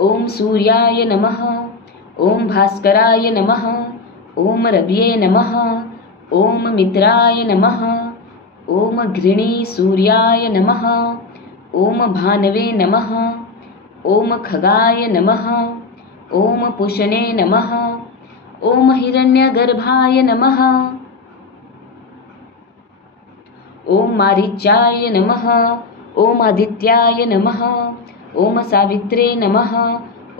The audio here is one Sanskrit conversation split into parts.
ॐ सूर्याय नमः। ॐ भास्कराय नमः। ॐ रव्ये नमः। ॐ मित्राय नमः। ॐ घृणी सूर्याय नमः। ॐ भानवे नमः। ॐ खगाय नमः। ॐ पुषणे नमः। ॐ हिरण्यगर्भाय नमः। ॐ मारीचाय नमः। ॐ आदित्याय नमः। ॐ सावित्रे नमः।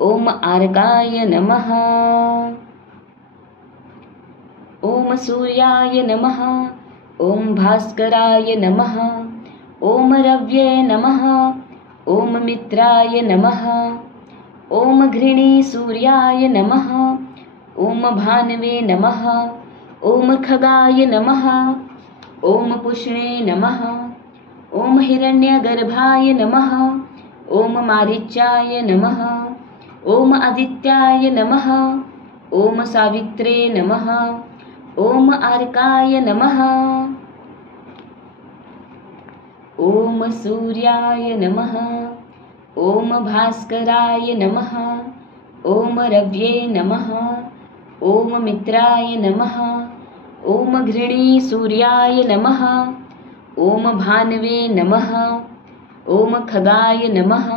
ॐ आर्काय नमः। ॐ सूर्याय नमः। ॐ भास्कराय नमः। ॐ रव्ये नमः। ॐ मित्राय नमः। ॐ घृणी सूर्याय नमः। ॐ भानवे नमः। ॐ खगाय नमः। ॐ पुष्णे नमः। ॐ हिरण्यगर्भाय नमः। ॐ मारीचाय नमः। ॐ आदित्याय नमः। ॐ सावित्रे नमः। ॐ आर्काय नमः। ॐ सूर्याय नमः। ॐ भास्कराय नमः। ॐ रव्ये नमः। ॐ मित्राय नमः। ॐ घृणी सूर्याय नमः। ॐ भानवे नमः। ॐ खगाय नमः।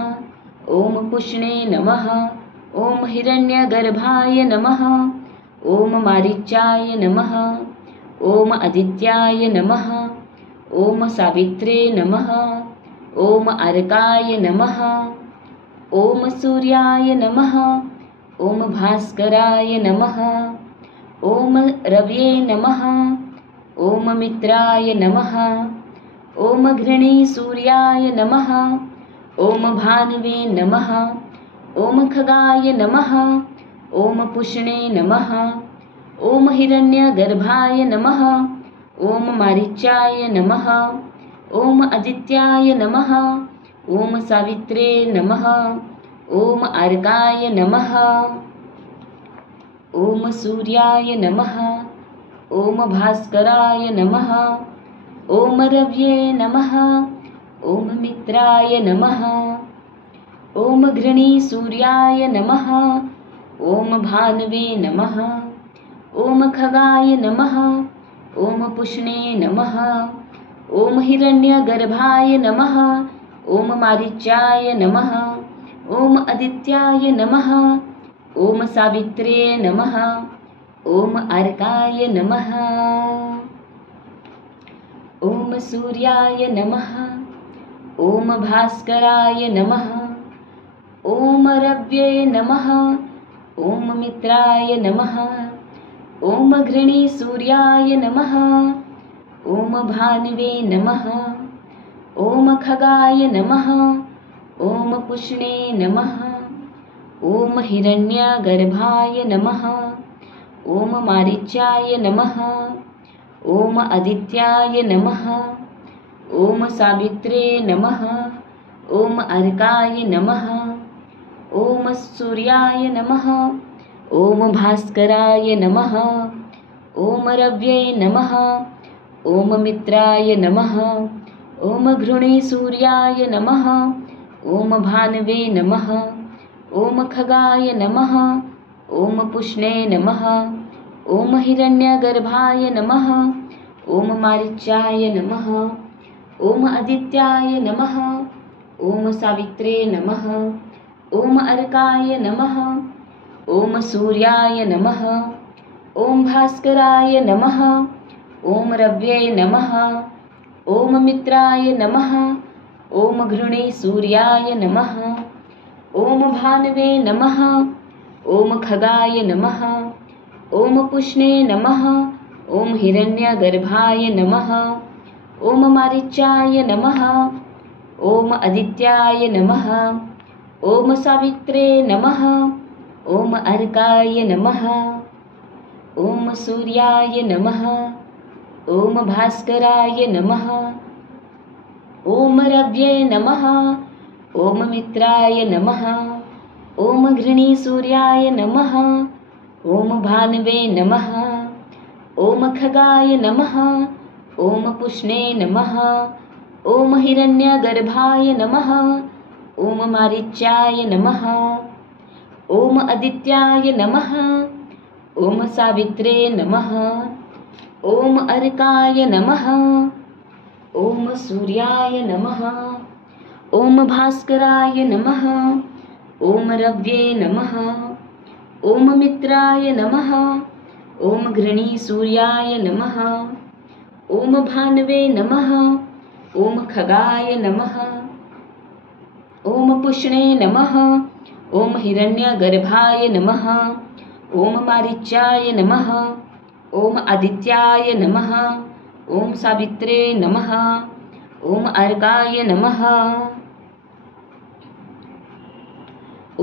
ॐ पुष्णे नमः। ॐ हिरण्यगर्भाय नमः। ॐ मारीचाय नमः। ॐ आदित्याय नमः। ॐ सावित्रे नमः। ॐ अर्काय नमः। ॐ सूर्याय नमः। ॐ भास्कराय नमः। ॐ रव्ये नमः। ॐ मित्राय नमः। ॐ घृणी सूर्याय नमः। ॐ भानवे नमः। ॐ खगाय नमः। ॐ पुष्णे नमः। ॐ हिरण्यगर्भाय नमः। ॐ मारीचाय नमः। ॐ आदित्याय नमः। ॐ सावित्रे नमः। ॐ अर्काय नमः। ॐ सूर्याय नमः। ॐ भास्कराय नमः। ॐ रव्ये नमः। ॐ मित्राय नमः। ॐ घृणी सूर्याय नमः। ॐ भानवे नमः। ॐ खगाय नमः। ॐ पुष्णे नमः। ॐ हिरण्यगर्भाय नमः। ॐ मारीचाय नमः। ॐ आदित्याय नमः। ॐ सावित्रे नमः। ॐ अर्काय नमः। ॐ सूर्याय नमः। ॐ भास्कराय नमः। ॐ रव्ये नमः। ॐ मित्राय नमः। ॐ घृणी सूर्याय नमः। ॐ भानवे नमः। ॐ खगाय नमः। ॐ पुष्णे नमः। ॐ हिरण्यगर्भाय नमः। ॐ मारीचाय नमः। ॐ आदित्याय नमः। ॐ सावित्रे नमः। ॐ अर्काय नमः। ॐ सूर्याय नमः। ॐ भास्कराय नमः। ॐ रव्ये नमः। ॐ मित्राय नमः। ॐ घृणी सूर्याय नमः। ॐ भानवे नमः। ॐ खगाय नमः। ॐ पुष्णे नमः। ॐ हिरण्यगर्भाय नमः। ॐ मारीचाय नमः। ॐ आदित्याय नमः। ॐ सावित्रे नमः। ॐ अर्काय नमः। ॐ सूर्याय नमः। ॐ भास्कराय नमः। ॐ रव्ये नमः। ॐ मित्राय नमः। ॐ घृणी सूर्याय नमः। ॐ भानवे नमः। ॐ खगाय नमः। ॐ पुष्णे नमः। ॐ हिरण्यगर्भाय नमः। ॐ मारीचाय नमः। ॐ आदित्याय नमः। ॐ सावित्रे नमः। ॐ अर्काय नमः। ॐ सूर्याय नमः। ॐ भास्कराय नमः। ॐ रव्ये नमः। ॐ मित्राय नमः। ॐ घृणी सूर्याय नमः। ॐ भानवे नमः। ॐ खगाय नमः। ॐ पुष्णे नमः। ॐ हिरण्यगर्भाय नमः। ॐ मारीचाय नमः। ॐ आदित्याय नमः। ॐ सावित्रे नमः। ॐ अर्काय नमः। ॐ सूर्याय नमः। ॐ भास्कराय नमः। ॐ रव्ये नमः। ॐ मित्राय नमः। ॐ घृणी सूर्याय नमः। ॐ भानवे नमः। ॐ खगाय नमः। ॐ पुष्णे नमः। ॐ हिरण्यगर्भाय नमः। ॐ मारीचाय नमः। ॐ आदित्याय नमः। ॐ सावित्रे नमः। ॐ अर्काय नमः।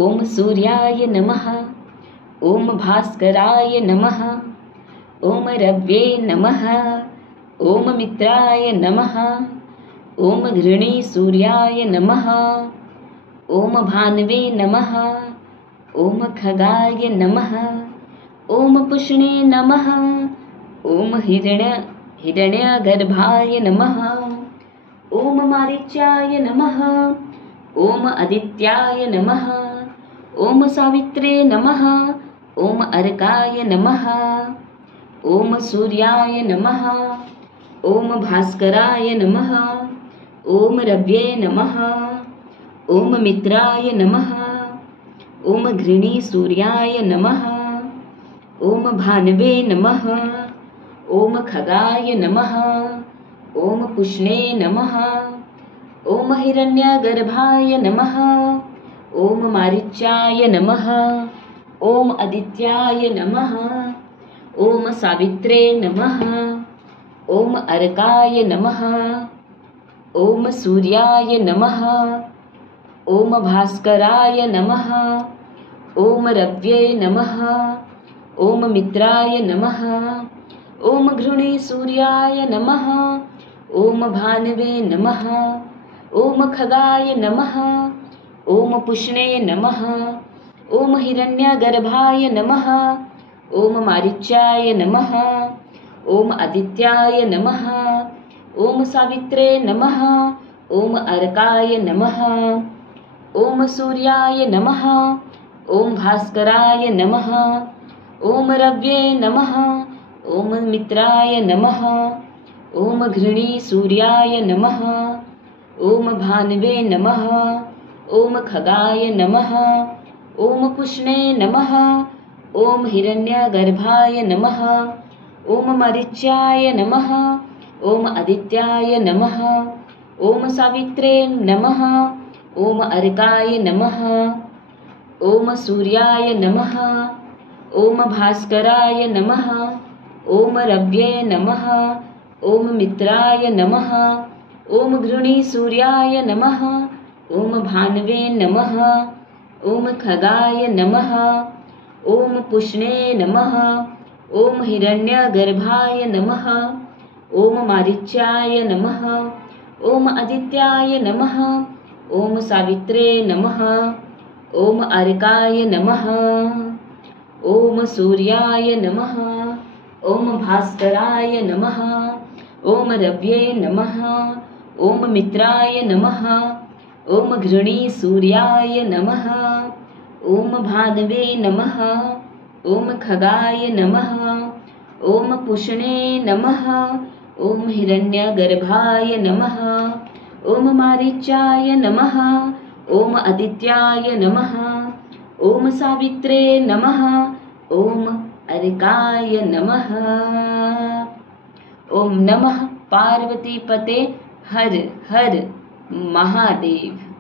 ॐ सूर्याय नमः। ॐ भास्कराय नमः। ॐ रव्ये नमः। ॐ मित्राय नमः। ॐ घृणी सूर्याय नमः। ॐ भानवे नमः। ॐ खगाय नमः। ॐ पुष्णे नमः। ॐ हिरण्यगर्भाय नमः। ॐ मारीचाय नमः। ॐ आदित्याय नमः। ॐ सावित्रे नमः। ॐ अर्काय नमः। ॐ सूर्याय नमः। ॐ भास्कराय नमः। ॐ रव्ये नमः। ॐ मित्राय नमः। ॐ घृणी सूर्याय नमः। ॐ भानवे नमः। ॐ खगाय नमः। ॐ पुष्णे नमः। ॐ हिरण्यगर्भाय नमः। ॐ मारीचाय नमः। ॐ आदित्याय नमः। ॐ सावित्रे नमः। ॐ अर्काय नमः। ॐ सूर्याय नमः। ॐ भास्कराय नमः। ॐ रव्ये नमः। ॐ मित्राय नमः। ॐ घृणी सूर्याय नमः। ॐ भानवे नमः। ॐ खगाय नमः। ॐ पुष्णे नमः। ॐ हिरण्यगर्भाय नमः। ॐ मारीचाय नमः। ॐ आदित्याय नमः। ॐ सावित्रे नमः। ॐ अर्काय नमः। ॐ सूर्याय नमः। ॐ भास्कराय नमः। ॐ रव्ये नमः। ॐ मित्राय नमः। ॐ घृणी सूर्याय नमः। ॐ भानवे नमः। ॐ खगाय नमः। ॐ पुष्णे नमः। ॐ हिरण्यगर्भाय नमः। ॐ मारीचाय नमः। ॐ आदित्याय नमः। ॐ सावित्रे नमः। ॐ अर्काय नमः। ॐ सूर्याय नमः। ॐ भास्कराय नमः। ॐ रव्ये नमः। ॐ मित्राय नमः। ॐ घृणी सूर्याय नमः। ॐ भानवे नमः। ॐ खगाय नमः। ॐ पुष्णे नमः। ॐ हिरण्यगर्भाय नमः। ॐ मारीचाय नमः। ॐ आदित्याय नमः। ॐ सावित्रे नमः। ॐ अर्काय नमः। ॐ सूर्याय नमः। ॐ भास्कराय नमः। ॐ रव्ये नमः। ॐ मित्राय नमः। ॐ घृणी सूर्याय नमः। ॐ भानवे नमः। ॐ खगाय नमः। ॐ पुष्णे नमः। ॐ हिरण्यगर्भाय नमः। ॐ मारीचाय नमः। ॐ आदित्याय नमः। ॐ सावित्रे नमः। ॐ अर्काय नमः। ॐ नमः पार्वतीपते हर हर महादेव।